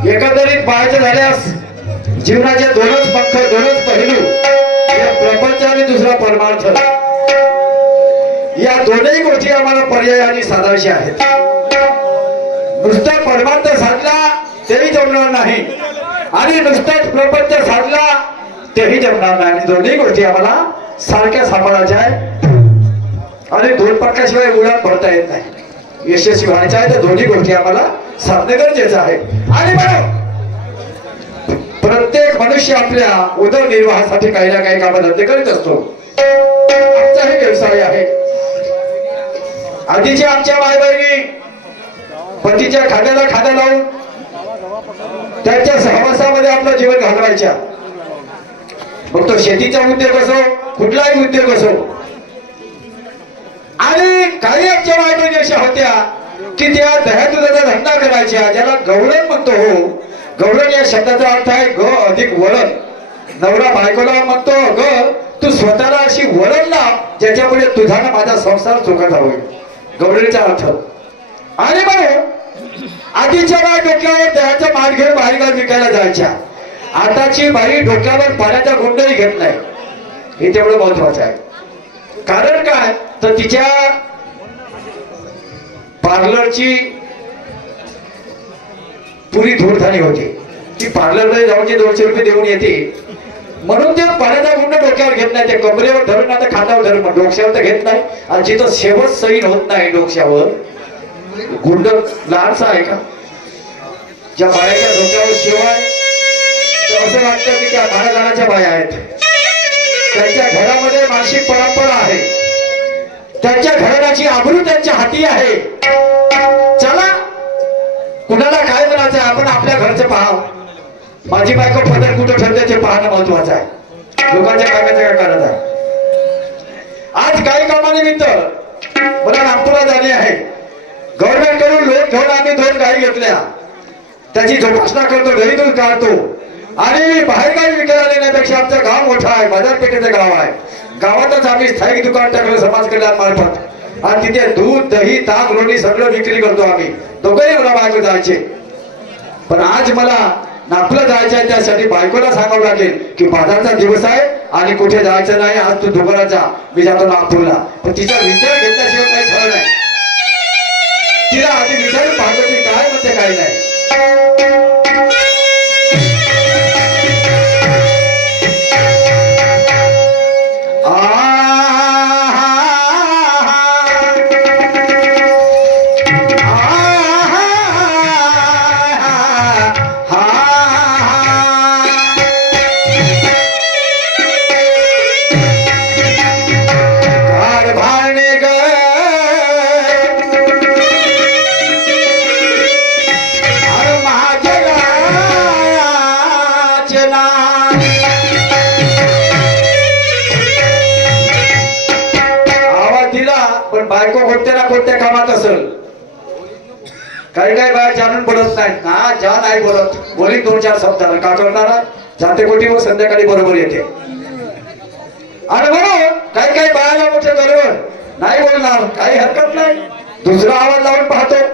एकंदरीत पाहायचे झाल्यास जीवनाचे दोनच पक्ष दोनच पैलू, एक प्रपंच आणि दुसरा परमार्थ, या दोनही गोष्टी आम्हाला पर्यायाने साधायच्या आहेत. नुसता परमार्थ साधला तेही जमणार नाही आणि नुसताच प्रपंच साधला तेही जमणार नाही. आणि दोन्ही गोष्टी आम्हाला सारख्या सांभाळायच्या आहेत आणि दोन पक्षाशिवाय उडान भरता येत नाही. यशस्वी व्हायचं आहे तर दोन्ही गोष्टी आम्हाला साधणे गरजेचं आहे. आणि म्हणून प्रत्येक मनुष्य आपल्या उदरनिर्वाहासाठी काही ना काही कामधंदे करीत असतो. आमचाही व्यवसाय आहे. आधीच्या आमच्या मायबाईंनी पतीच्या खाद्याला खाद्या लावून त्यांच्या सहवासामध्ये आपलं जीवन घालवायच्या. मग तो शेतीचा उद्योग असो कुठलाही उद्योग असो. आणि काही आमच्या मायबाईंनी अशा होत्या की त्या दह्या दुधाचा धंदा करायच्या, ज्याला गवळण म्हणतो. हो, गवळण या शब्दाचा अर्थ आहे ग अधिक वळण. नवरा बायकोला म्हणतो ग तू स्वतःला अशी वळण लाव ज्याच्यामुळे तुझा माझा संसार सुखाचा होईल, गवळणीचा अर्थ. आणि मग आधीच्या बाई डोक्यावर दह्याचा माठ घेऊन बाहेर विकायला जायच्या. आताची बाई डोक्यावर पाण्याचा गुंडही घेत नाही. हे तेवढं महत्वाचं आहे. कारण काय तर तिच्या पार्लरची पुरी धूळधाणी होते. ती पार्लरमध्ये जाऊन 200 रुपये देऊन येते म्हणून ते पाण्याचा गुंड डोक्यावर घेत नाही. ते कमरेवर धरून आता खांद्यावर धरून डोक्यावर तर घेत नाही. आणि जिथं शेवट सैन होत नाही डोक्यावर गुंड लहानसा आहे का? ज्या बायाच्या डोक्यावर शेव आहे तर असं वाटतं की त्या महाराजांच्या बाया आहेत. त्यांच्या घरामध्ये मासिक परंपरा आहे. त्यांच्या घराण्याची आबरू त्यांच्या हाती आहे. चला कुणाला काय म्हणायचं आपण आपल्या घरचं पाहावं. माझी बायको पदर कुठं ठरते ते पाहणं महत्वाचं आहे. लोकांच्या कामाचं काय करायचं आहे. आज काही कामानिमित्त मला नागपूरला जाणे आहे. गव्हर्नमेंट कडून लोन घेऊन आम्ही 2 गाई घेतल्या. त्याची जोपासना करतो, दही दूध काढतो आणि बाहेर गावी विकायला नेण्यापेक्षा आमचं गाव मोठं आहे, बाजारपेठेचं गाव आहे. गावातच आम्ही स्थायिक दुकान टाकलं समाज कल्याण मार्फत आणि तिथे दूध दही ताक लोणी सगळं विक्री करतो. आम्ही दोघंही मला बायको जायचे. पण आज मला नागपूरला जायचं आहे, त्यासाठी बायकोला सांगावं लागेल की बाजारचा दिवस आहे आणि कुठे जायचं नाही, आज तू दुकानात जा, मी जातो नागपूरला. पण तिचा विचार घेतल्याशिवाय काही खरं नाही. तिला आधी विचारून पाहतो की काय म्हणते काय नाही. बायको कोणत्या ना कोणत्या कामात असेल. काही काही बाय जाणून बोलत नाहीत ना, ज्या नाही बोलत बोली 2-4 शब्दाला का करणार जाते कोटी व संध्याकाळी बरोबर येते. आणि म्हणून काही काही बायाला मोठे बरोबर नाही बोलणार, काही हरकत नाही. दुसरा आवाज लावून पाहतो.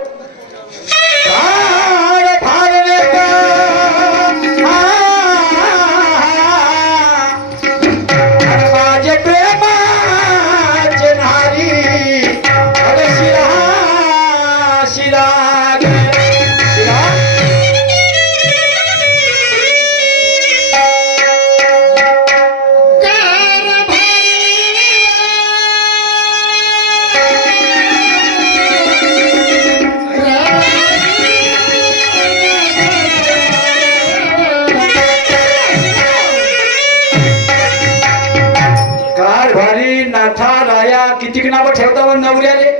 किती नाव ठेवता नवऱ्याले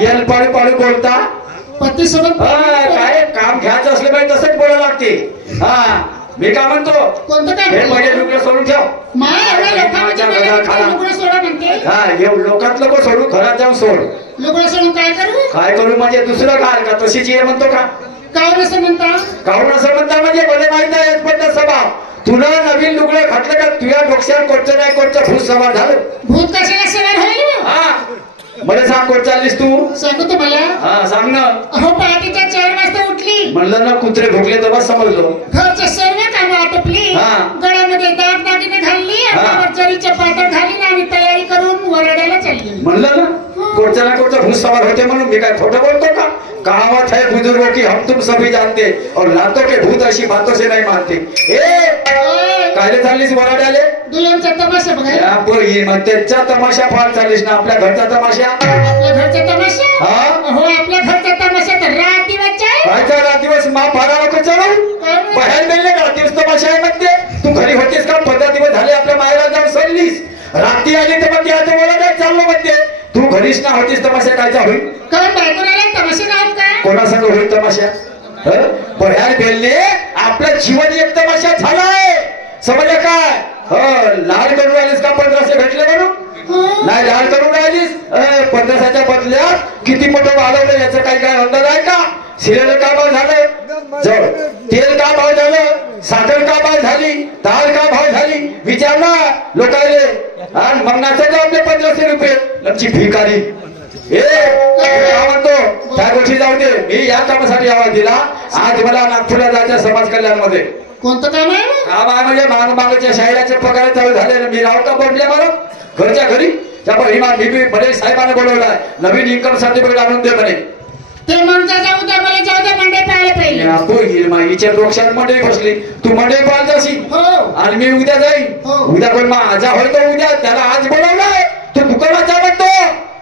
येल पाळू पाळू बोलता. पती सोबत काय काम घ्यायचं असलं पाहिजे तसंच बोलावं लागते. हा मी काय म्हणतो कोणतं काय हे पहिले लुगडं सोडून ठेव. हा लोकात लोक सोडून घरात जाऊन सोड. लुगडं सोडून काय करू म्हणजे दुसरं घाल का तशीच ये म्हणतो का? काऊन असं म्हणता? काऊन असं म्हणता म्हणजे मला माहित आहे पण स्वभाव. तुला नवीन लुगडं घातलं का तुझ्या डोक्यावर कोणचं नाही कोणतं भूत सवार झालं. भूत कशाला सवार होईल? हा मला सांग कोण चाललीस तू? सांगू तुम्हाला हा सांग ना. अहो पहाटेच्या 4 वाजता उठली, म्हणलं ना कुत्रे भुकले तर बस समजलो. घरच्या सर्व कामं आटोपली, हा. गळ्यामध्ये दागदागिने घालली, हा. अंगावर जरीचे पातळ घालीन आणि तयारी करून वराड्याला चालली. म्हणलं ना कोणचा ना कोणता भूत सवार होते म्हणून. मी काय खोटं बोलतो का? कहावत है बुजुर्गों की हम तुम सभी जानते और लातों के भूत ऐसी बातों से नहीं मानते. कायले चाललीस वराड्याले? दुय्यमचा तमाशा बघायला. मग त्याचा तमाशा फार चालीस ना. आपल्या घरचा तमाशा. आपल्या घरचा तमाशा? हा? हो आपल्या घरचा तमाशा तर रात दिवस आहे. कायचा रात दिवस मा फारा नको चढू. बाहेर मिळले का दिवस तमाशा आहे म्हणते. तू घरी होतीस का? 15 दिवस झाले आपल्या मायरा जाऊन सरलीस. रात्री आली तर मग आता मला काय चाललो म्हणते. तू घरीच ना होतीस तमाशा कायचा होईल? कारण बायकोला तमाशा नाहीत का? कोणासंग होईल तमाशा? बह्याल बेलने आपलं जीवन एक तमाशा झालाय. समजलं काय? लाल करून राहिलीस का 1500 भेटले म्हणून? नाही लाल करून राहिलीस. 1500च्या बदल्यात किती मोठं वाढवलं याचं काही काय अंदाज आहे का? सिलेंडर का भाव झालं? तेल का भाव झालं? साखर का भाव झाली? डाळ का भाव झाली? विचार ना लोकांले. आणि मग नाचायचं आपले 1500 रुपये लमची भिकारी. काय म्हणतो त्या गोष्टी जाऊ दे. मी या कामासाठी आवाज दिला. आज मला नागपूरला जायचं समाज कल्याण मध्ये. कोणतं काम आहे? काम आहे म्हणजे मागच्या शाळेचे पगार चालू झाले. मी राव का बोलले मला घरच्या घरी. त्या भले साहेबांना बोलवलाय. नवीन इन्कम सर्टिफिकेट आणून दे म्हणे. ते म्हणता जाऊ द्या मला जाऊ द्या मंडई पाहायला पाहिजे. हिच्या डोक्यात मंडई बसली. तू मंडई पाहाल जाशी आणि मी उद्या जाईन. उद्या पण माझा होय तो उद्या. त्याला आज बोलवलाय. तू दुकानात जा म्हणतो.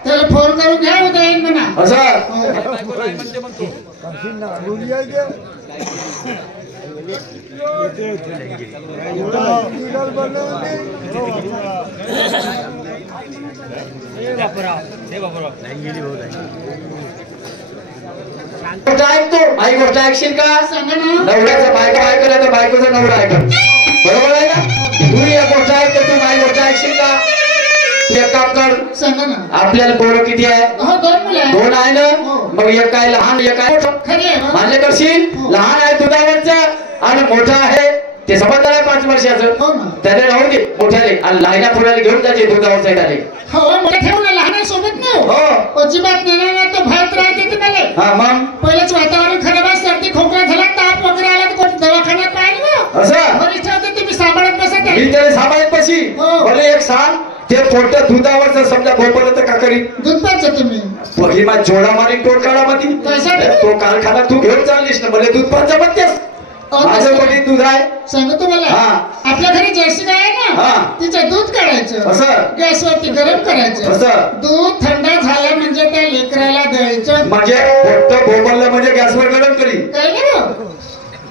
त्याला फोन करून घ्या उद्या येईन म्हणा. असं ऐकतो. माझी गोष्ट ऐकशील का? नवऱ्याचा बायको ऐकला तर बायकोचा नवरा ऐकल. बरोबर आहे ना? तू या गोष्ट ऐकतो. तू माझी गोष्ट ऐकशील का? एक काम कर. सांगा ना. आपल्याला पोरं किती आहे? 2 मुलं आहेत. 2 आहे ना? मग एक काय लहान एक आहे मोठं. खरी आहे ना? मान्य करशील? लहान आहे दुधावरचं आणि मोठा आहे ते समजदार आहे 5 वर्षाचं. त्याने राहू दे मोठ्याले आणि लहान्या पुराले घेऊन जायचे दुधावरचा त्याले. हो मोठा ठेवून लहान सोबत नाही. हो अजिबात नेणार ना. तो भयत राहते तुम्हाला. हा मग पहिलेच वातावरण खराब आहे. सर्दी खोकला झाला ताप वगैरे आला तर कोण दवाखान्यात पाहिलं असं बरीच ठेवते. तुम्ही सांभाळत बसत आहे. मी त्याला सांभाळत पशी. भले एक सांग ते पोट दुधावरचं समजा भोपलं तर का करी? दूध पाच तुम्ही पहिला जोडा मारीन तोड काढा मध्ये. तो कारखाना तू घेऊन चाललीस ना. मला दूध पाच म्हणतेस. माझं वडील दूध आहे. सांगतो तुम्हाला. आपल्या घरी जर्सी गाय आहे ना. तिचं दूध काढायचं. असं गॅसवरती गरम करायचं. असं दूध थंड झालं म्हणजे त्या लेकराला द्यायचं. म्हणजे पोट भोपलं म्हणजे गॅसवर गरम करी. काय ना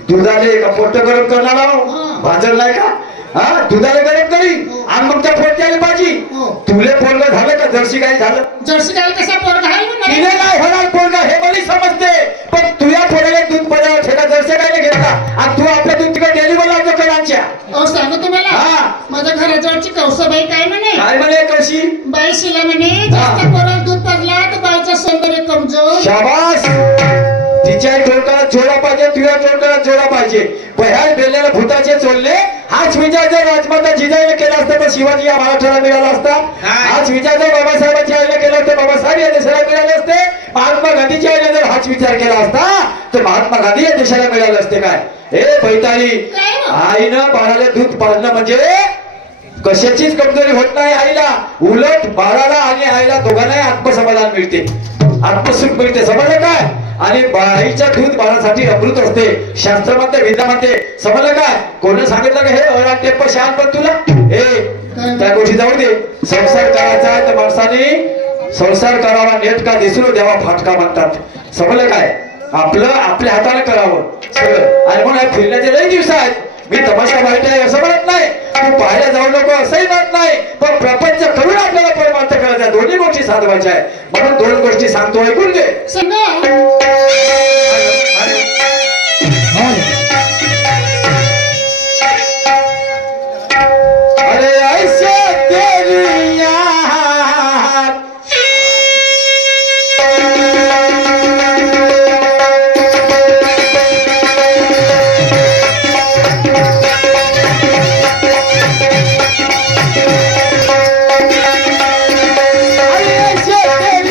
दुधाले का पोट गरम करणार भाजल नाही का? दुधाला गरम करी आणि मग त्या पोट्याला भाजी. तुले पोरग झालं का? जर्सी गाय झालं. जर्सी गाय कसा पोरगा आहे? तिने नाही होणार पोरगा हे मला समजते. पण तुझ्या पोराला दूध बजावत ठेका जर्सी गायने घेतला आणि तू आपल्या दूध तिकडे डेलिव्हर लावतो कलांच्या. सांगू तुम्हाला. माझ्या घराजवळची कौसाबाई काय म्हणे? काय म्हणे? कशी बाई शिला म्हणे जास्त पोराला दूध पाजला तर बाईचं सौंदर्य कमजोर. शाबास. तिच्या टोळकाला जोडा पाहिजे. तुझ्या टोळकाला जोडा पाहिजे. बह्याल बेलेला भूताचे चोरले. हाच विचार जर राजमाता जिजाईने केला असता तर शिवाजी या महाराष्ट्राला मिळाला असता. हाच विचार जर बाबासाहेबांच्या आईने केला असता बाबासाहेब या देशाला मिळाले असते. महात्मा गांधीच्या आईने जर हाच विचार केला असता तर महात्मा गांधी या देशाला मिळाले असते. काय हे बैताळी आईनं बाळाला दूध पाजणं म्हणजे कशाचीच कमजोरी होत नाही आईला. उलट बाळाला आणि आईला दोघांनाही आत्मसमाधान मिळते. आत्मसुख मिळते. समजलं काय? आणि बाईच्या दूध बाळासाठी अमृत असते. शास्त्र म्हणते विद्या म्हणते. समजलं काय? कोणी सांगितलं का हे अराटेप शान पण तुला? त्या गोष्टी जाऊ दे. संसार करायचा तर माणसाने संसार करावा नेट का दिसलो देवा फाटका म्हणतात. समजलं काय? आपलं आपल्या हाताने करावं सगळं. आणि म्हणून फिरण्याचे लई दिवस आहेत. मी तमाशा वाईट आहे असं म्हणत नाही. तू पाहायला जाऊ नको असंही म्हणत नाही. पण प्रपंच करून आपल्याला परमार्थ करायचा. दोन्ही गोष्टी साधवायच्या आहे. म्हणून 2 गोष्टी सांगतो ऐकून घे. अरे ऐसे तेरी याद ऐसे तेरी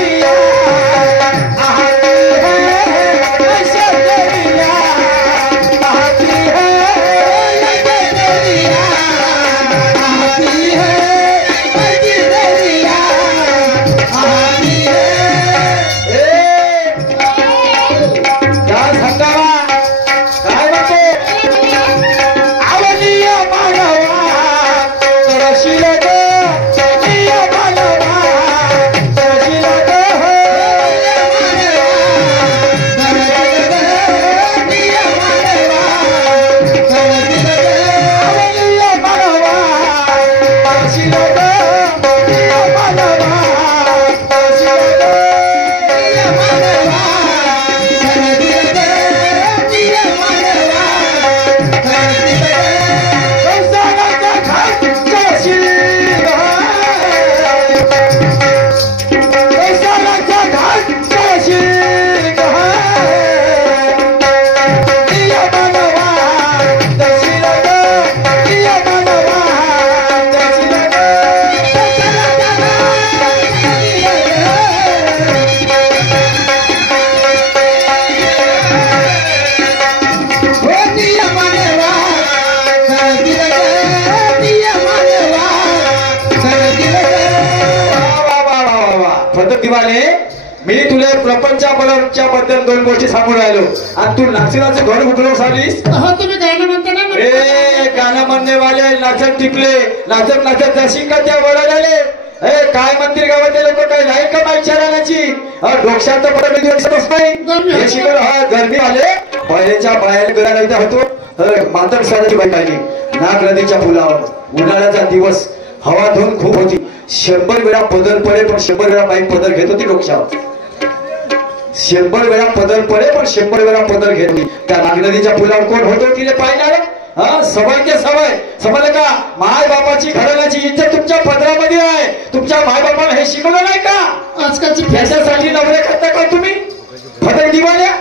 दिवाले मी तुला प्रपंचा बद्दल दोन गोष्टी सांगून राहिलो आणि तू नाचण्याचं घर उघडून सांगलीस. हो तुम्ही गाणं म्हणता ना. ए गाणं म्हणणे वाले नाचत टिकले नाचत नाचत जशी का त्या वडा झाले. काय मंदिर गावातले लोक काय नाही का माहिती राहण्याची डोक्यात तर दिवसच नाही हे शिकवलं. हा गरमी आले बाहेरच्या बाहेर गेला होतो मातक साधाची बाई आली नाग नदीच्या पुलावर उन्हाळ्याचा दिवस हवा धुवून खूप होती. 100 वेळा पदर पडे पण 100 वेळा बाई पदर घेत होती डोक्यावर. 100 वेळा पदर पडे पण 100 वेळा पदर घेत होती. त्या नाग नदीच्या पुलावर कोण होतो तिने पाहिणार. हा सवय ते सवय समजलं का. माय बापाची घराण्याची इज्जत तुमच्या पदरामध्ये आहे. तुमच्या माय बापाला हे शिकवलं नाही का आजकालची त्याच्यासाठी नवरे करता का तुम्ही पदर दिवाल्या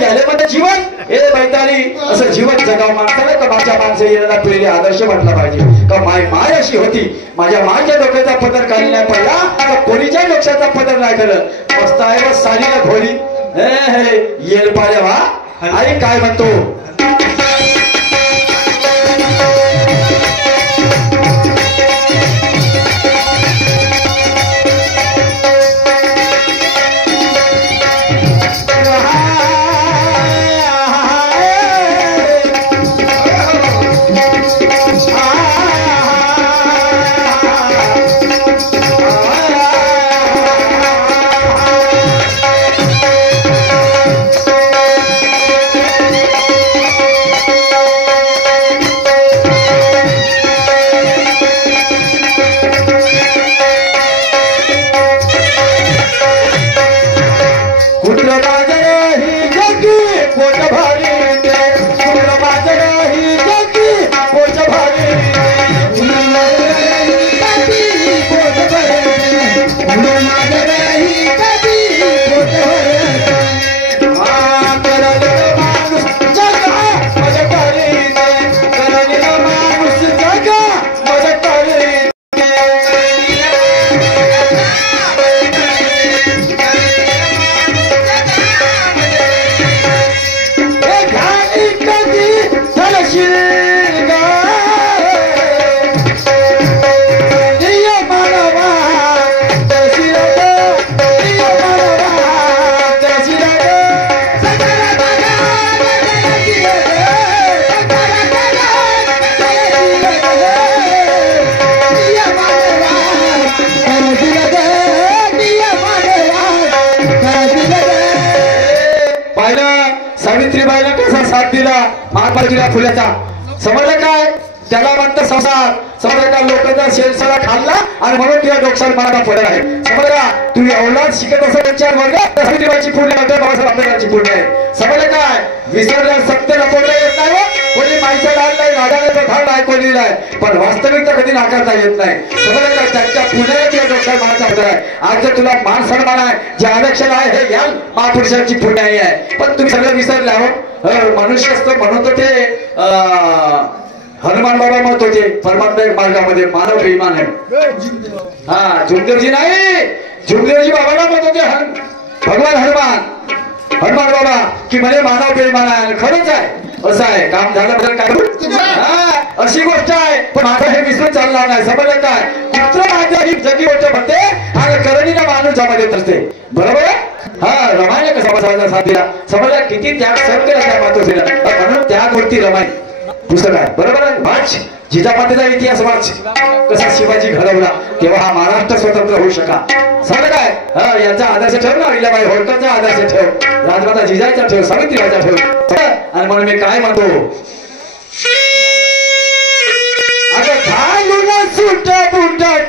याले मध्ये जीवन ए बैतारी असं जीवन जगाव माणसाला का माझ्या माणसं येण्याला पहिले आदर्श म्हटला पाहिजे का माय अशी होती माझ्या मायच्या डोक्याचा पदर काढला नाही पहिला आता कोणीच्या डोक्याचा पदर नाही करत मस्त आहे व सालीला घोडी येल पाड्या वा आई काय म्हणतो. सावित्रीबाईला कसा साथ दिला महात्मा फुल्याचा समजलं काय त्याला म्हणतं संसार. समजलं का लोकांचा शेरसळा खाल्ला आणि म्हणून तुझ्या डोक्यात मला पडला आहे. समजला तू अवलाद शिकत असं 2-4 वर्ग सावित्रीबाईची पुण्य नंतर बाबासाहेब आंबेडकरांची पुण्य आहे. समजलं काय विसरल्या सत्य लपवता येत नाही. कोणी माहिती लाल नाही राजाने धाड नाही कोणी नाही पण वास्तविकता कधी नाकारता येत नाही. समजलं का त्यांच्या पुण्याला तुझ्या डोक्यात मनाचा पदर आहे. आज जर तुला मान सन्मान आहे जे आरक्षण आहे हे या महापुरुषांची पुण्याई आहे पण तुम्ही सगळं विसरले आहोत. मनुष्य असतं म्हणून तर ते हनुमान बाबा म्हणत होते परमात्मा मार्गामध्ये मानव बेईमान आहे. हा झुंजरजी नाही झुंजरजी बाबाला म्हणत होते भगवान हनुमान बाबा की म्हणे मानव बेईमान आहे. खरंच आहे असं आहे काम झाल्याबद्दल काय अशी गोष्ट आहे पण माझं हे विसरून चालणार नाही. समजलं काय कुत्र माझ्या ही जगी गोष्ट म्हणते आणि करणीला माणूस जमा देत असते बरोबर. हा रमायला कसा बसायचा साथ दिला समजलं किती त्याग सर केला त्या मातोश्रीला म्हणून त्यागवरती रमाई पुस्तक आहे बरोबर आहे. वाच जिजामातेचा इतिहास वाच कसा शिवाजी घडवला तेव्हा हा महाराष्ट्र स्वतंत्र होऊ शका. समजलं काय यांचा आदर्श ठेव ना इलाबाई होळकरचा आदर्श ठेव राजमाता जिजाईचा ठेव सावित्रीबाईचा ठेव आणि म्हणून मी काय म्हणतो अगं घालून सुट बुट टाय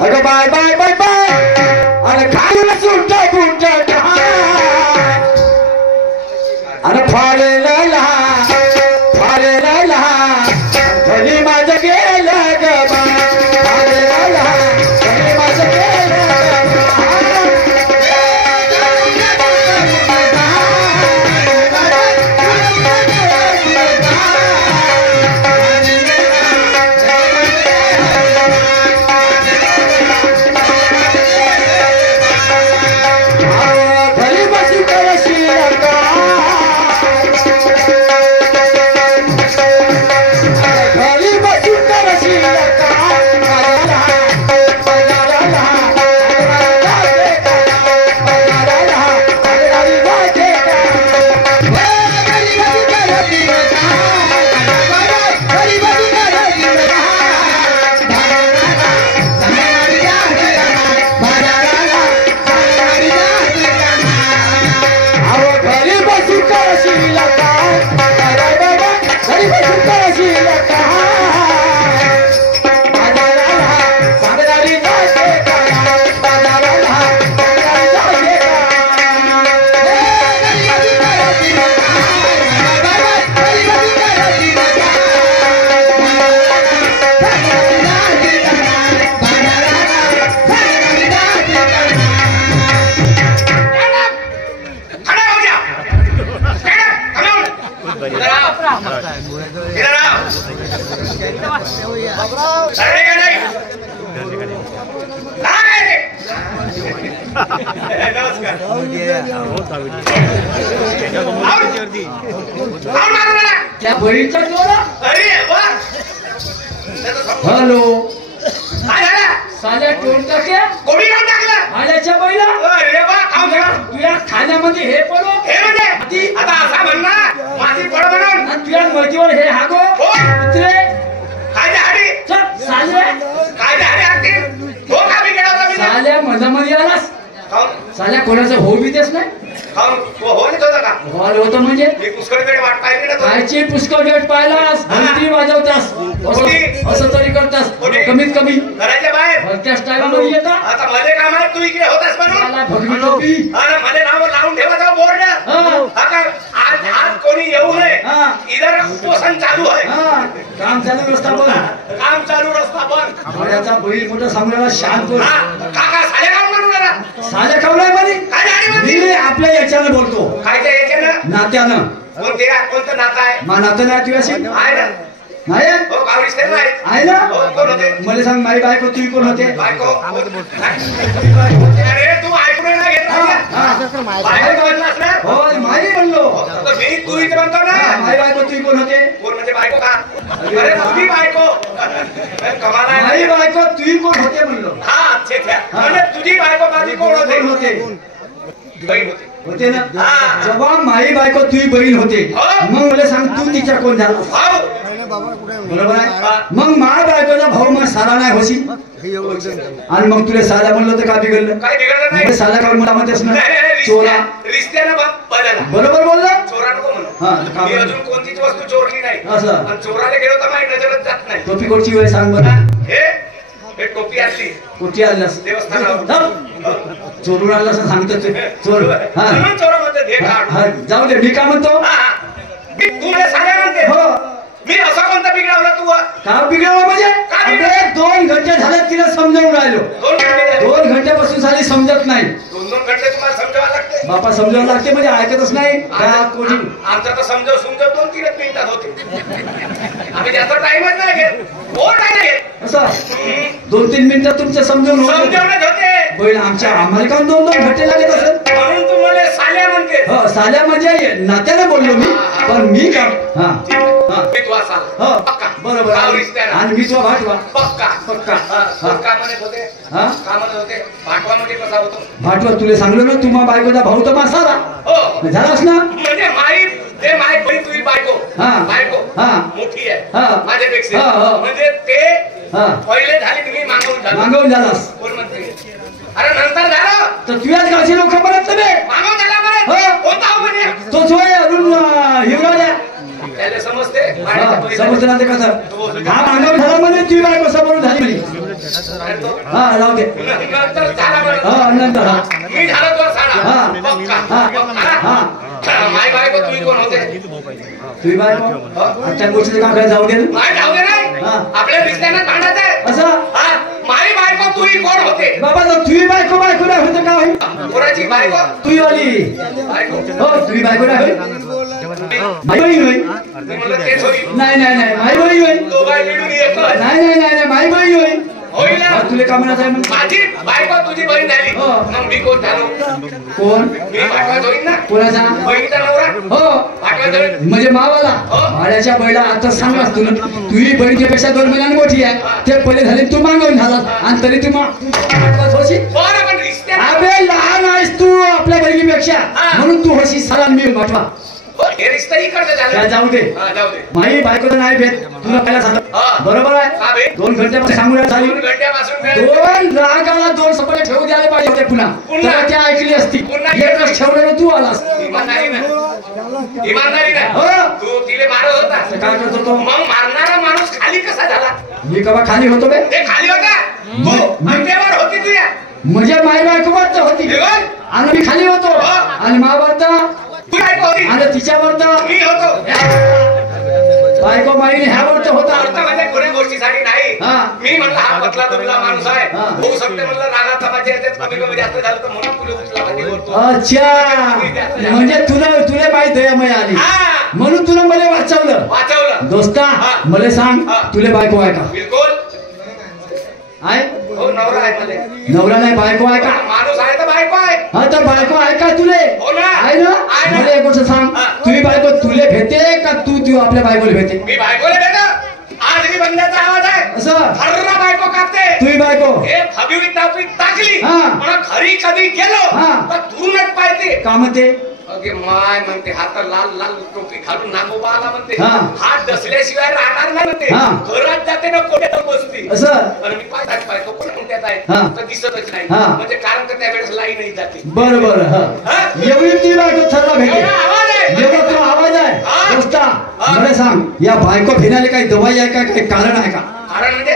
अगं बाय बाय बाय बाय आणि घालून सुट बुट टाय आणि फाळेला घरी माझं गेलं ग फाळेला घरी माझं गेलं घरी बसी करशी अरे का नाही नमस्कार त्या बळीचा जोडा. अरे वा हॅलो काय झालं साल्या टोल टाक्या कोणी नाव टाकलं आल्याच्या बैला अरे वा खाऊ घ्या तुझ्या खाण्यामध्ये हे पडो हे म्हणजे आता असा म्हणणार माझी फळ म्हणून आणि तुझ्या मतीवर हे हागो कुत्रे काय हाडी चल साल्या काय हाडी आरती हो का मी गेला होता मी साल्या मजामध्ये आलास खाऊन साल्या कोणाचं हो बी देस नाही खाऊन तो हो नाही होता का हॉल होतं म्हणजे मी पुष्कळकडे वाट पाहिली ना तो कायची पुष्कळ गेट पाहिलास घंटी वाजवतास असं तरी करतास कमीत कमी घराच्या बाहेर भलत्या स्टाईल मध्ये येता आता मध्ये काम आहे तू इकडे होतास म्हणून साला भगवी टोपी अरे मध्ये नाव लावून ठेवायचा बोर्ड आज आज कोणी येऊ नये इधर उपोषण चालू आहे काम चालू रस्ता बघ काम चालू रस्ता बंद घोड्याचा बैल मोठा सांगण्याला शांत बोल काका साले काम म्हणून आला साल्या खावलाय म्हणे काय झाली म्हणते मी आपल्या याच्यानं बोलतो काय ते याच्यानं नात्यानं कोणतं नातं आहे मा नातं नाही तुझ्याशी आहे ना नाही हो गावडीच ते नाही आहे ना हो कोण होते मला सांग माझी बायको तुम्ही कोण होते बायको अरे तू ऐकून नाही घेत बायको म्हटलास ना हो माई म्हणलो तर मी तू इथे म्हणतो ना माझी बायको तुम्ही कोण होते कोण म्हणजे बायको का अरे तुझी बायको कमाल माझी आहे बायको तुम्ही कोण होते म्हणलो हा अच्छा म्हणजे तुझी बायको माझी कोण होते कोण होते बहीण होती होते ना हा. जेव्हा माई बायको तुझी बहीण होते हो. मग मला सांग तू तिच्या कोण झाला भाऊ बरोबर आहे मग माय बायकोचा भाऊ मग साला नाही होशी आणि मग तुला साला म्हणलं तर का बिघडलं काय बिघडलं मग नाही साला काय म्हणला म्हणतेस ना नाही, नाही, चोरा रिश्त्यानं बदलला बरोबर बोलला चोरा नको हा, म्हणून का मी बरं? अजून कोणतीच वस्तू चोरली नाही असं. आणि चोराला गेलो तर माझी नजरच जात नाही टोपी कोणची वेळ सांग बरं हे हे टोपी आणली कुठे आणलास देवस्थानावर चोरून आणलास असं सांगतो ते. चोर हा म्हणून चोरा म्हणतात हे काढ हा, जाऊ दे मी काय म्हणतो हा, हा. तू मला सांगा म्हणते हो मी असा कोणता बिघडवला तू का बिघडवलं म्हणजे का बिघडवलं? अरे 2 घंटे झाले तिला समजावून राहिलो 2 घंटे झाले. 2 घंट्यापासून झाली समजत नाही 2 घंटे तुम्हाला समजावं लागते बापा समजावं लागते म्हणजे ऐकतच नाही का कोणी आमचा तर समजाव 2-3 मिनिटात होते आम्ही जास्त टाइमच नाही घेत हो नाही घेत असं 2-3 मिनिटात तुमचं समजावून होतं. समजावण्यात होते बैल आम्हाला का 2-2 घंटे लागत असेल म्हणून तू मला साल्या म्हणते हो साल्या म्हणजे नात्याने बोललो मी पण मी का हा हा मी तू असा हो पक्का बरोबर गाव रिश्त्यानं. आणि मी तो भाटवा पक्का पक्का हा, तू का म्हणत होते हा का म्हणत होते भाटवा म्हणजे कसा होतो भाटवा तुला सांगलो ना तुम्हा बायकोचा भाऊ तर मासाला हो झालास ना म्हणजे माई बहीण तुझी बायको हा. बायको हा. मोठी आहे हा. माझ्यापेक्षा हा, हा. म्हणजे ते हा पहिले झाले तुम्ही मागवून झालं मागवून झालास कोण म्हणते अरे नंतर झालं तर तुझ्याच गावची लोक म्हणत नाही मागवून झाला बरं हो. होता म्हणे तो सोय अरुण हिवराल्या त्याला समजते समजतं ना ते कसं हा मागवून झाला म्हणे तुझी बायको समोरून झाली म्हणे हा राहू दे नंतर झाला म्हणे हा नंतर हा मी झालो तो साडा हा. पक्का हा. पक्का. माय बायको तुम्ही कोण होते तुझी बायको आजच्या गोष्टीचं काम काय जाऊ दे ना. माय जाऊ दे नाही हा. आपल्या रिश्त्यानं भांडायचं आहे असं हा माय बायको तुम्ही कोण होते बाबा जर तुझी बायको नाही होतं का होईल कोणाची बायको तुझी वाली बायको हो तुझी बायको नाही होईल माई बहीण होईल मी म्हणलं तेच होईल नाही नाही नाही माई बहीण होईल दोघांनी मिळून येतो नाही नाही नाही नाही माई बहीण होईल होईल ना? तुला का म्हणायचं आहे म्हणजे माझी बायको तुझी बहीण झाली हो. मग मी कोण झालो कोण मी पाठवत होईल ना कोणाचा बहिणीचा नवरा हो पाठवत होईल म्हणजे मावाला हो. भाड्याच्या बैला आता सांगास तुला तुझी बहिणीपेक्षा 2 महिन्यांनी मोठी आहे ते पहिले झाले तू मागवून झालास आणि तरी तू होशी बरं पण रिश्त्या अबे लहान आहेस तू आपल्या बहिणीपेक्षा हा. म्हणून तू होशी साला मी पाठवा हे रिश्ता इकडचं काय झालं जाऊ दे हा जाऊ दे माई बायकोचं नाही भेट तुला पहिला सांग हा. बरोबर का आहे बे? 2 घंट्यामध्ये सांगूया झाली 2 घंट्यापासून वेळ 2 रागाला 2 सपने ठेवू द्यायला पाहिजे होते पुन्हा पुन्हा. तर त्या ऐकली असती पुन्हा. एकच ठेवलेलं तू आलास इमानदारी ना इमानदारी ना हो. तू तिले मारत होता काय करत होतो मग मारणारा माणूस खाली कसा झाला मी कवा खाली होतो बे ते खाली होता तू अंगठ्यावर होती तुझ्या म्हणजे माई बायको वाटत होती देवल आणि मी खाली होतो हो. आणि मावरता तू बायको होती आणि तिच्यावरता मी होतो बायको माईने ह्यावरत होता अर्थ म्हणजे कोणी गोष्टीसाठी नाही हा. मी म्हणलं हा पतला दुबला माणूस आहे हा. होऊ शकते म्हणलं रागात माझ्या याच्यात कमी जास्त झालं तर म्हणून तुला उचला बोलतो अच्छा म्हणजे तुला माहित आहे मग आली हा म्हणून तुला मला वाचवलं वाचवलं दोस्ता हा. मला सांग हा. तुले बायको आहे का बिलकुल आहे हो नवरा आहे मला नवरा नाही बायको आहे का माणूस आहे तर बायको आहे हा तर बायको आहे का तुले हो ना. आहे ना आहे ना. मला एक गोष्ट सांग हा. तुझी बायको तुले भेटे का तू आपल्या बायकोला भेटे मी बायकोला भेटा आज मी बंद्याचा आवाज आहे असं हर्रा बायको कापते तुझी बायको हे फगवी टापी टाकली हा. पण घरी कधी गेलो हा. तर दुरूनच पाहिजे का म्हणते अगे माय म्हणते हात लाल लाल टोपी घालून नागोबा आला म्हणते हा. हात डसल्याशिवाय राहणार नाही म्हणते हा. घरात जाते ना कोट्यात बसती असं आणि मी पाहतात पाहतो कोण म्हणतात आहे हा. तर दिसतच नाही हा. म्हणजे कारण का त्यावेळेस लाई नाही जाते बरं बरं हा हा? एवढी ती बायको थरला भेटे एवढा आवाज आहे एवढा तुला आवाज हा. आहे दोस्ता हा. मला सांग या बायको फिरायला काही दवाई आहे का काही कारण आहे का कारण म्हणजे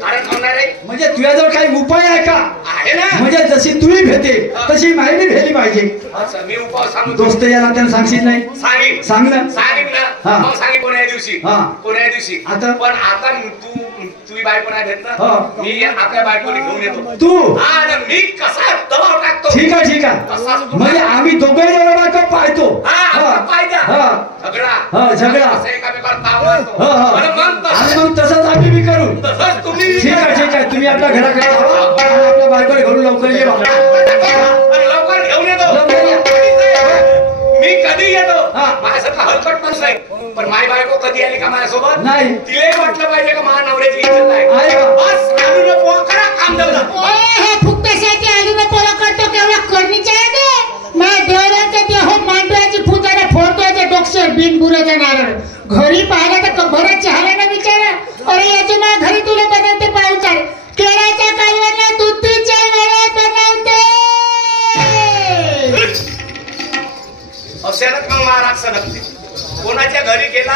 कारण होणार आहे म्हणजे तुझ्याजवळ काही उपाय आहे का आहे ना म्हणजे जशी तुम्ही भेटे हा. तशी माहिती भेटली पाहिजे असं मी उपाय सांगतो दोस्त या नात्यानं सांगशील नाही सांगेन सांग ना सांगेन ना हा. मग सांगेन कोण्या दिवशी हा. कोण्या दिवशी आता? पण आता तुझी बायको नाही भेट हा. ना मी आपल्या बायकोला घेऊन येतो तू हा आणि मी कसा दबाव टाकतो ठीक आहे तसाच तू म्हणजे टाक. आम्ही दोघंही एवढा बायको पाहतो हा आपण पाहिजे हा. झगडा हा, झगडा. असं एकामेकाला ताव मारतो हा, हा. आणि मग आणि मग तसंच आम्ही बी करू तसंच तुम्ही ठीक आहे तुम्ही आपल्या घराकडे जावा आणि आपल्या बायकोला घरून लवकर ये बा. आणि लवकर घेऊन येतो लवकर ये. मी कधी येतो हा. माझ्यासारखा हलकट माणूस नाही पण माझी बायको कधी आली का माझ्यासोबत नाही. तिला वाटलं पाहिजे का माझ्या नवऱ्याची इज्जत आहे आहे का? बस काढून पोहा करा काम झालं हे फुकटासाठी आलू ना पोळा करतो केवढा करणीचा आहे ते माझ्या देवराचा देह मांडवाची फुटारा फोडतो डोक्यावर बिनबुराचा नारळ घरी पाहिला तर भरत चहाला ना विचारा अरे याची मा घरी तुला बनवते पाहुचार केळाच्या कालवरला दुधीच्या वड्या बनवते अशानच मग महाराज सणकते कोणाच्या घरी गेला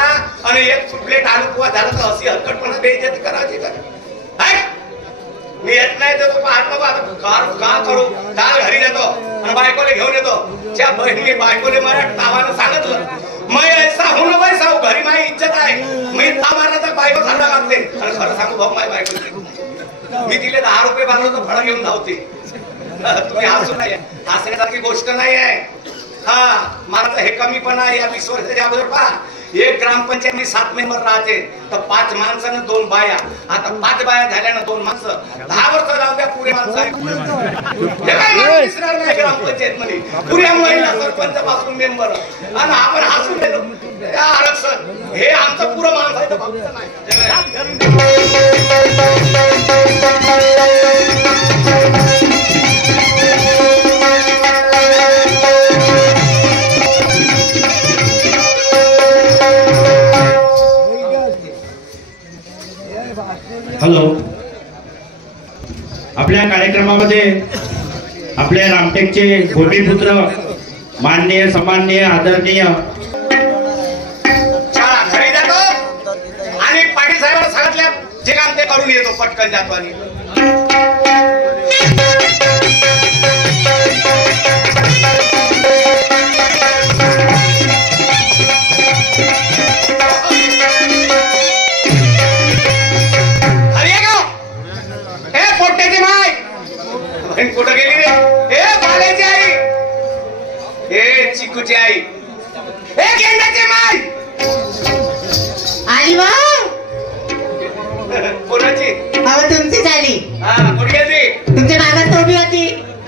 आणि एक प्लेट आलू पोहा झाला तर अशी हलकटपणा बेइज्जती करायची का हाय? मी येत नाही तर तो पाहत नको आता का करू डाळ घरी जातो आणि बायकोले घेऊन येतो त्या बहिणी बायकोले मला तावानं सांगितलं मैं ऐसा हूं ना वैसा हूं घरी माझी इज्जत आहे मी ता मारला तर बायको खांदा लागते आणि खरं सांगू भाऊ माझी बायको मी तिले 10 रुपये बांधलो तर फळ घेऊन धावते तुम्ही हसू नाही हसण्यासारखी गोष्ट नाही आहे हा मला हे कमीपणा आहे या 20 वर्षाच्या अगोदर पहा एक ग्रामपंचायत 7 मेंबर राहते तर 5 माणसानं 2 बाया आता 5 बाया झाल्यानं 2 माणसं 10 वर्ष जाऊ द्या पुरे माणसं हे काय मला दिसणार नाही ग्रामपंचायत मध्ये पुऱ्या महिला सरपंच पासून मेंबर आणि आपण हसून गेलो आरक्षण हे आमचं पुरं माणसाचं फक्त नाही हॅलो आपल्या कार्यक्रमामध्ये आपल्या रामटेकचे भूमिपुत्र माननीय सन्माननीय आदरणीय चला घरी जातो आणि पाटील साहेबांना सांगितल्या जे काम ते करून येतो पटकन जातो आणि कुठं गेली रे हे बाल्याची आई हे चिकूची आई हे गेंडाची माई आली वा कोणाची अहो तुमची झाली हा गुडघ्याची तुमच्या मागात उभी होती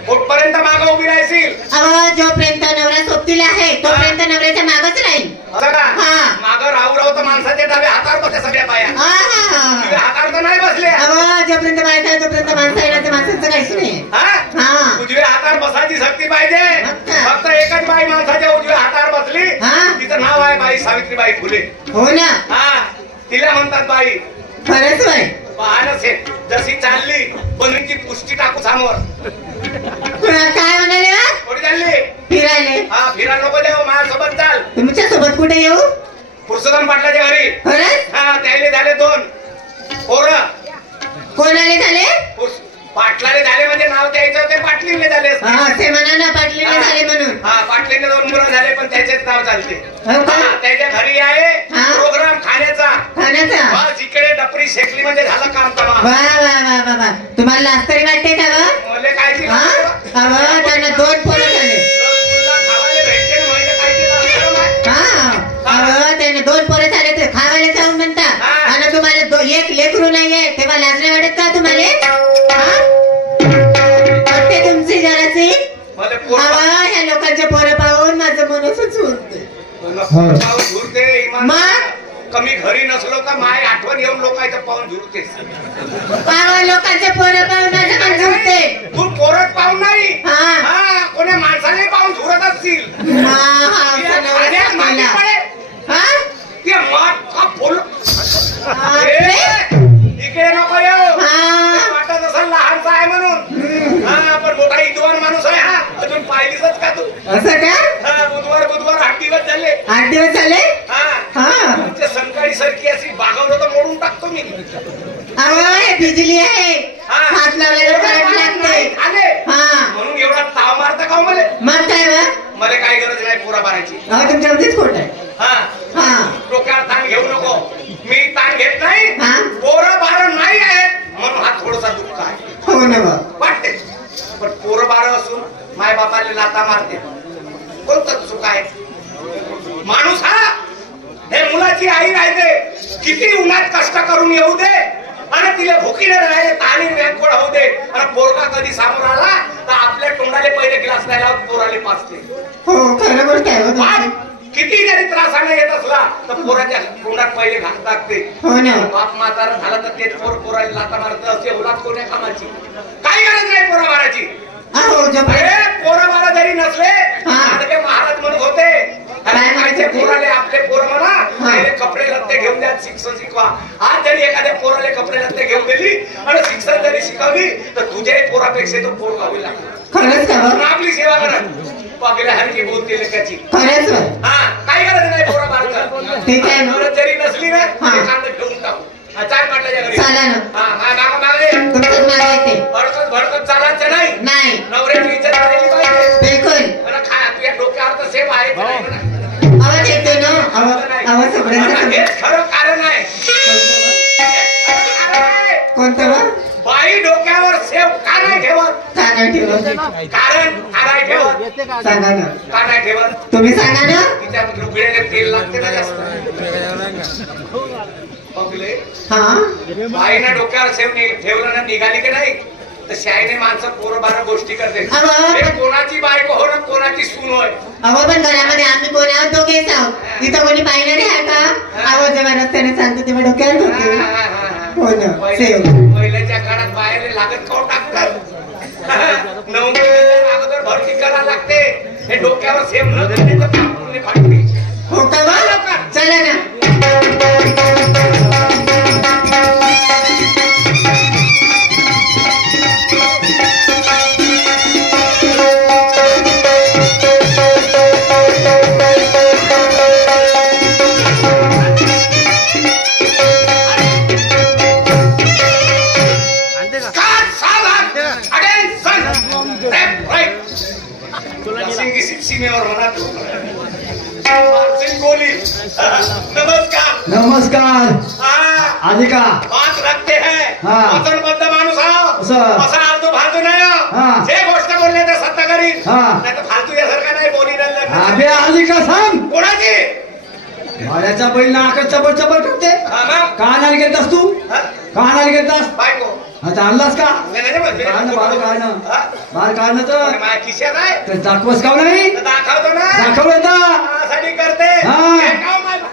कुठपर्यंत मागं उभी राहशील अहो जोपर्यंत नवरा सोबतीला आहे तोपर्यंत नवऱ्याच्या मागच राहील असं का हा. मागं राहू राहू तर माणसाचे डावे हातावर बसल्या सगळ्या बाया तुझ्या हातावर तर नाही बसल्या अहो जोपर्यंत बायका आहे तोपर्यंत माणसं येणार तर माणसाचं काहीच नाही हा हा. उजव्या हातावर बसायची सक्ती पाहिजे अच्छा. फक्त एकच बाई माणसाच्या उजव्या हातावर बसली हा. तिचं नाव आहे बाई सावित्रीबाई फुले हो ना हा तिला म्हणतात बाई खरंच वय पाहणच हे जशी चालली बनीची पुष्टी टाकू समोर काय म्हणाले वा? कुठे चालली फिरायले हा फिरायला नको जाऊ माझ्यासोबत चाल तुमच्या सोबत कुठे येऊ पुरुषोत्तम पाटलाच्या घरी खरंच हा त्याले झाले 2 पोरं कोणाले झाले पाटलाले झाले म्हणजे नाव द्यायचं होते पाटलीने झाले असते. हा ते म्हणा ना पाटलीने हा. झाले म्हणून हा पाटलीने 2 मुलं झाले पण त्याचेच नाव चालते हो का? हा, त्याच्या घरी आहे हा. प्रोग्राम खाण्याचा खाण्याचा बस इकडे डपरी शेकली म्हणजे झालं काम वा तमाम वा वा वा वा तुम्हाला लाज तरी वाटते का वा मले कायची हा अहो त्यांना 2 पोरं झाले रसगुल्ला खावायला भेटते ना म्हणजे कायची लाज नाही. हा अहो त्यांना 2 पोरं पाऊन झुरते इमान मग? कमी घरी नसलो का माय आठवण येऊन लोकांचं पाऊन झुरतेस पावा लोकांचे पोरं पाहून माझ्या पण झुरते. तू पोरत पाहून नाही हा. हा कोण्या माणसाने पाऊन झुरत असतील हा, हा, ती असं नवरा खाण्यात माती मला. पडे. हा? ती माठ का फुल बापरे. इकडे नको येऊ हा. वाटत असेल लहानसा आहे म्हणून हा पण मोठा विद्वान माणूस आहे हा अजून पाहिलीच का तू असं का? हा बुधवार 8 दिवस झाले 8 दिवस झाले? हा हा. तुमच्या संकाळी सारखी अशी बागवलं तर मोडून टाकतो मी अहो हे बिजली आहे. हा. हात लावल्यावर करंट लागते. आले हा. म्हणून एवढा ताव मारता का मला मग काय वा? मला काही गरज नाही पोरा मारायची अहो तुमच्यावरतीच खोट आहे. हा हा. डोक्यावर ताण घेऊ नको मी ताण घेत नाही हा. पोरं बारं नाही आहेत म्हणून हा थोडासा दुःख आहे हो ना बा. वाटते पण पोरं बारं असून माय बापाला लाता मारते कोणतं चूक आहे माणूस हा हे मुलाची आई राहते किती उन्हात कष्ट करून येऊ दे आणि तिला भुकीने राहिले ताणी व्याकुळ होऊ दे आणि पोरगा कधी समोर आला तर आपल्या तोंडाले पहिले ग्लास नाही लावत पोराले पाचते हो खरं गोष्ट आहे हो बाप तुमची. किती जरी त्रासाने येत असला तर पोराच्या तोंडात पहिले घात टाकते हो ना. बाप म्हातारा झाला तर तेच पोराला लाता मारत असे उलात कोण्या कामाची काही गरज नाही पोरा मारायची अहो जब अरे पोरं बारा जरी नसले हा. आडके महाराज म्हणत होते काय कायचे पोराले आपले पोरं म्हणा पहिले कपडे लत्ते घेऊन द्या शिक्षण शिकवा आज जरी एखाद्या पोराले कपडे लत्ते घेऊन दिली आणि शिक्षण जरी शिकवली तर तुझ्याही पोरापेक्षा तो पोर गावी लागतो खरंच का पण बा? आपली सेवा करत पगल्या हलकी बोलतील त्याची खरंच बा. हा काही गरज नाही पोरं बारचं ठीक आहे ना. गरज जरी नसली ना हा. ते कांदा घेऊन टाकू हा, चाय पाटल्याच्या घरी चाला ना. हा मागे तुमचंच नाव येते. भडकत भडकत चालायचं नाही नाही नवऱ्याची इज्जत केली पाहिजे बिलकुल. मला खा तुझ्या डोक्यावर तर सेवा आहे का नाही म्हणा? आवाज येते ना आवाज आता सगळ्यांचा. हेच खरं कारण आहे हेच खरं कारण आहे. कोणतं बा? बाई डोक्यावर सेव का नाही ठेवत का नाही ठेवत? कारण का नाही ठेवत सांगा ना. का नाही ठेवत तुम्ही सांगा ना. तिच्या लुगड्याला तेल लागते ना जास्त बघले हा. बाईनं डोक्यावर सेव ठेवलं ना निघाली की नाही तर शाईने माणसं पोरं बारा गोष्टी करते अहो. हे कोणाची बायको हो ना कोणाची सून होय अहो पण घरामध्ये आम्ही कोण आहोत दोघेच आहोत. इथं कोणी पाहिलं नाही आहे का? आवाज जेव्हा रस्त्याने चालतो तेव्हा डोक्यावर ठेवते. हो ना. सेव. पहिल्याच्या काळात बाहेर लागत खाऊ टाकतात 9 महिन्याच्या अगोदर भरती करायला लागते हे डोक्यावर सेव न करणे तर पापूने फाटते हो का बा? चला ना. सीमेवर म्हणा गोली नमस्कार नमस्कार हाँ आदिका बात रखते हैं हाँ. वचनबद्ध माणूस आहो असं. असा आलतो फालतू नाही आहो. हाँ. जे गोष्ट बोलले ते सत्य करीन हाँ. नाही तर फालतू यासारखा नाही बोली अबे आदिका सांग कोणाची माझ्याचा बैल नाकच चबड चबड करते हा मग का नाही घेतास तू हा? का नाही घेतास बायको आता आणलास का नाही, नाही, नाही, काय ना बाळ काय ना हा? बाळ काय ना आणि तर माझ्या खिशात आहे तर दाखवस का नाही तर दाखवतो ना दाखवलं ना साठी करते हा. हे काम आहे.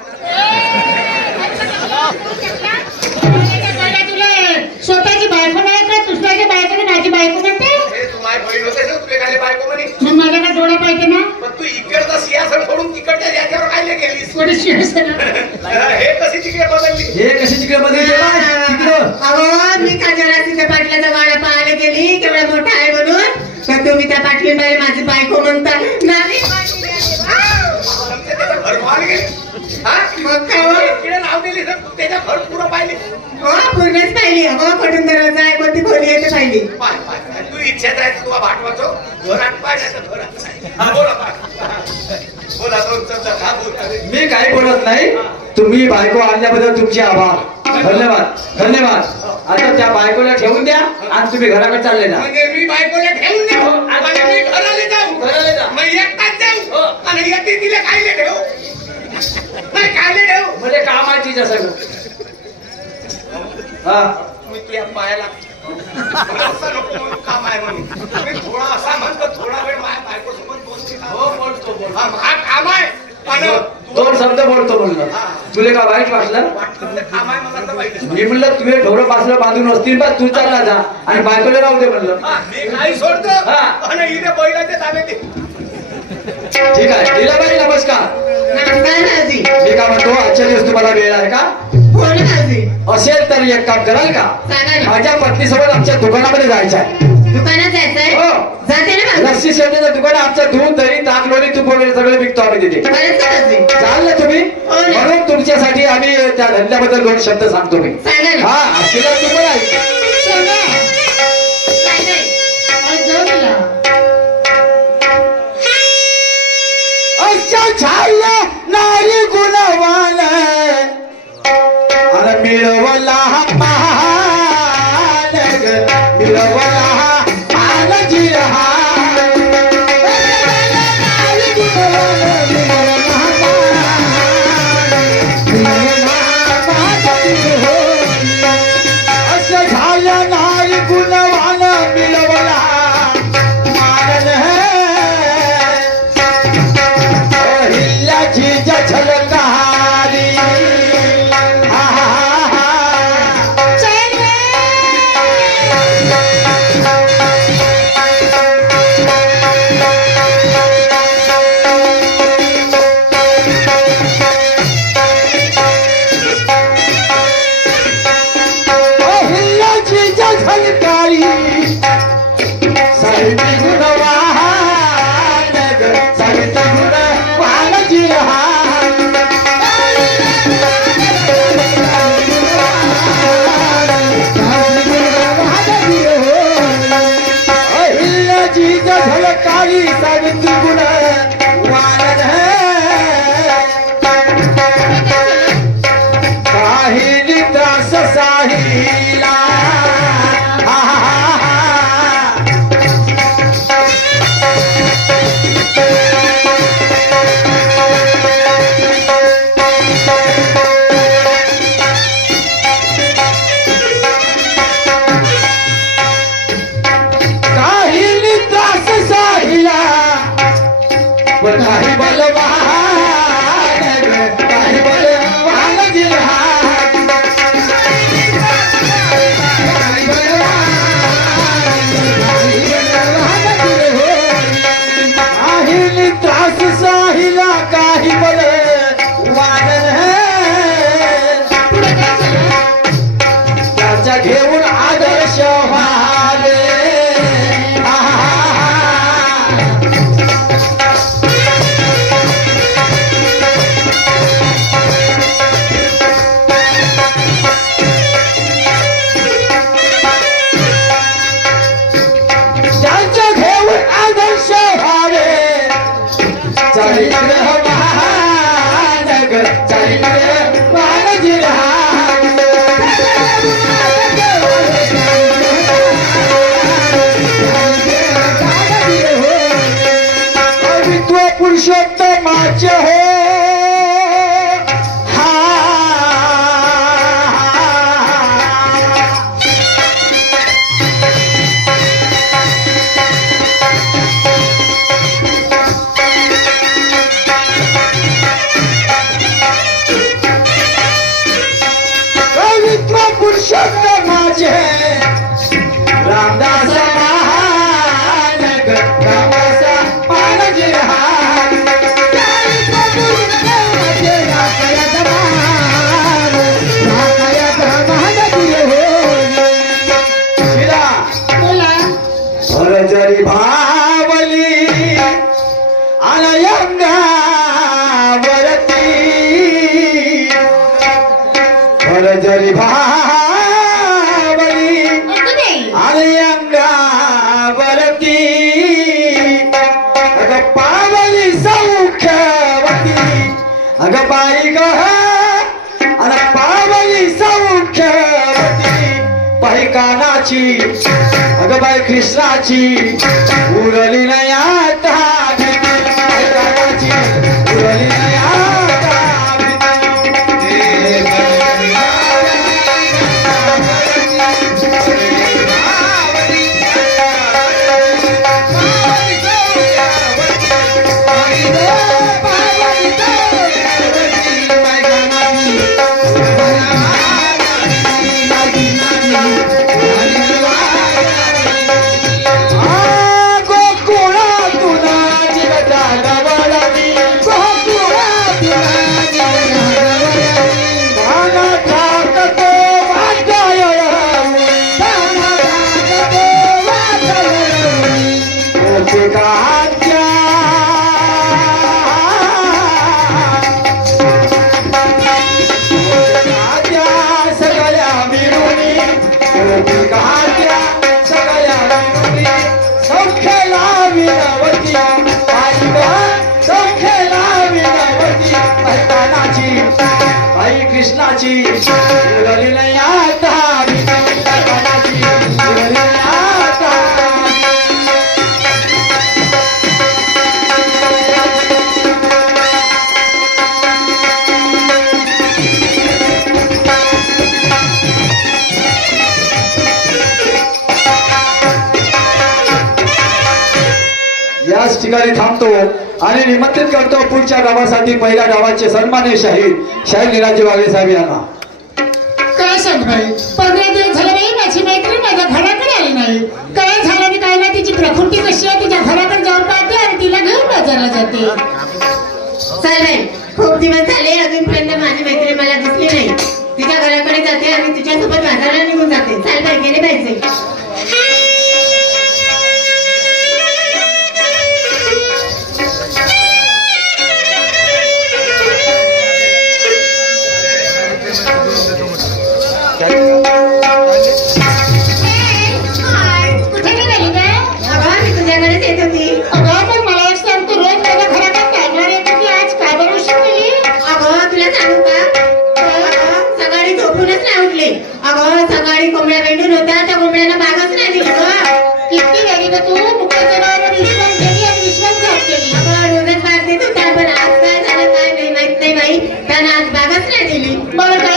स्वतःची बायको नाही का दुसऱ्याच्या बायकोने माझी बायको करते. हे तू माझी बहीण होते ना तुझे खाली बायको म्हणे मग माझ्याकडे डोळा पाहिजे ना. पण तू इकडचा सिंहासन सोडून तिकडच्या याच्यावर काय गेलीस थोडीशी असं ना. हे कशी तिकडे बदलली हे कशी तिकडे बदलते बाय तिकडं अहो मी का जरासी पाटलाचा वाडा पाहायला गेली केवढा मोठा आहे म्हणून तर तुम्ही त्या पाटली बाई माझी बायको म्हणता नाही. त्याच्या घर पाहायला गेली हा? मग काय हो? इकडे नाव दिली तर तू त्याच्या घर पुरं पाहिली हो पूर्णच पाहिली. अहो कुठून दरवाजा आहे कोणती खोली आहे ते पाहिली. पाय पाय पाय. तू इच्छाच आहे तुला भाटवाचो घरात पाय नाही तर घरात पाय. हा, बोला पाय. बोला दोन शब्द हा बोला मी काही बोलत नाही तुम्ही बायको आणल्याबद्दल तुमचे आभार धन्यवाद धन्यवाद आता त्या बायकोला ठेवून द्या आणि तुम्ही घराकडे चालले जा म्हणजे मी बायकोला ठेवून देऊ आणि मी घराला जाऊ घराला जा. मग एकटाच जाऊ आणि येते तिला कायले ठेवू नाही कायले ठेवू म्हणजे काम आहे तिच्या सगळं हा मी तुझ्या पायाला असं नको म्हणून काम आहे म्हणून मी थोडा असा म्हणतो थोडा वेळ माझ्या बायकोसोबत बोलते का? हो बोलतो बोल हा काम आहे आणि दोन शब्द बोलतो म्हणलं तुले का वाईट वाटलं वाटतं ते काम आहे मला तर माहिती. मी म्हणलं तुझे ढोरं पासलं बांधून असतील बा तू चालला जा आणि बायकोला राहू दे म्हणलं हा, मी काही सोडतो हा. आणि इथे बैलाचे ताबे दे. ठीक आहे लीलाबाई नमस्कार राजी मी का म्हणतो आजच्या दिवस तुम्हाला वेळ आहे का बोल राजी असेल तर एक काम कराल का सांगा ना माझ्या पत्नीसोबत आमच्या दुकानामध्ये जायचं आहे दुकानात जायचंय हो. जाते ना बाबा. लस्सी शेतीचं दुकान आमचं दूध दही ताक लोणी तूप वगैरे सगळं विकतो आम्ही तिथे बरंच का राजी चाल ना तुम्ही हो ना. म्हणून तुमच्यासाठी आम्ही त्या धंद्याबद्दल दोन शब्द सांगतो मी सांगा ना हा आशीर्वाद तुम्हाला ऐक सोन्या. काय नाही. आज जाऊ तुला. अशा छाया नारी गुणवान अरे मिळवला मान ग, मिळवला मान जिरहा नारी गुणवान, मिळवला मान जिरहा. अशा छाया नारी गुणवान मिळवला मान चीज झलकारी चीज झलकारी साहित्य गुणवान साहित्य गुणवान जिरहा चीज झलकारी सावित्री गुण वानन काही त्रास साहिला काही त्रास साहिला पण काही बलवान काही बलवान जिल्हा काही त्रास साहिला काही बलवान त्याचा घेऊन आदर्श व्हावे त्यांच्या घेऊन आदर्श व्हावे चरित्र महान ग, चरित्र महान जिल्हा कवित्व पुरुषोत्तमाचे हो हा कवित्व पुरुषोत्तमाचे रामदास महान ग, रामदास महान जिल्हा बोला. जरी भावली अनयंगावरती जरी भावली ऐकू दे. अनयंगावरती अग पावली सौख्यवती अग बाई ग अन पावली सौख्यवती पहिकानाची अग बाई कृष्णाची उरली नाही आता पहिकानाची उरली नाही आता पावली कृष्णाची उरली नाही आता कानाची उरली नाही आता. याच ठिकाणी थांबतो आणि निमंत्रित करतो पुढच्या गावासाठी. पहिल्या गावाचे सन्मान्य शाहीर निराजी वागळे साहेब यांना. काय सांग भाई, 15 दिवस झाले बाई माझी मैत्रीण माझ्या घराकडे आली नाही. काय झालं मी काय ना, तिची प्रकृती कशी आहे तिच्या घराकडे जाऊन पाहते आणि तिला घेऊन बाजारला जाते. चालेल, खूप दिवस झाले अजूनपर्यंत माझी मैत्रीण मला दिसली नाही. तिच्या घराकडे जाते आणि तिच्यासोबत बाजारला निघून जाते. चाल बाई, गेले पाहिजे. कुठे निघाली का? अगं, मी तुझ्याकडेच येत होती. अगं पण मला एक सांग, तू रोज माझ्या घराकडे टाळणार येते की आज का बरं उशीर केली? अगं, तुला सांगू का? अगं, सकाळी झोपूनच नाही उठले. अगं, सकाळी कोंबड्या पेंडून होत्या, त्या कोंबड्यांना बागच नाही दिली गं. किती वेळी ग तू मुख्याच्या नावावर विश्वास केली आणि विश्वासघात केली. अगं, रोजच बाग देत होत्या, पण आज काय झालं काय नाही माहित नाही बाई. त्यानं आज बागच नाही दिली. मला काय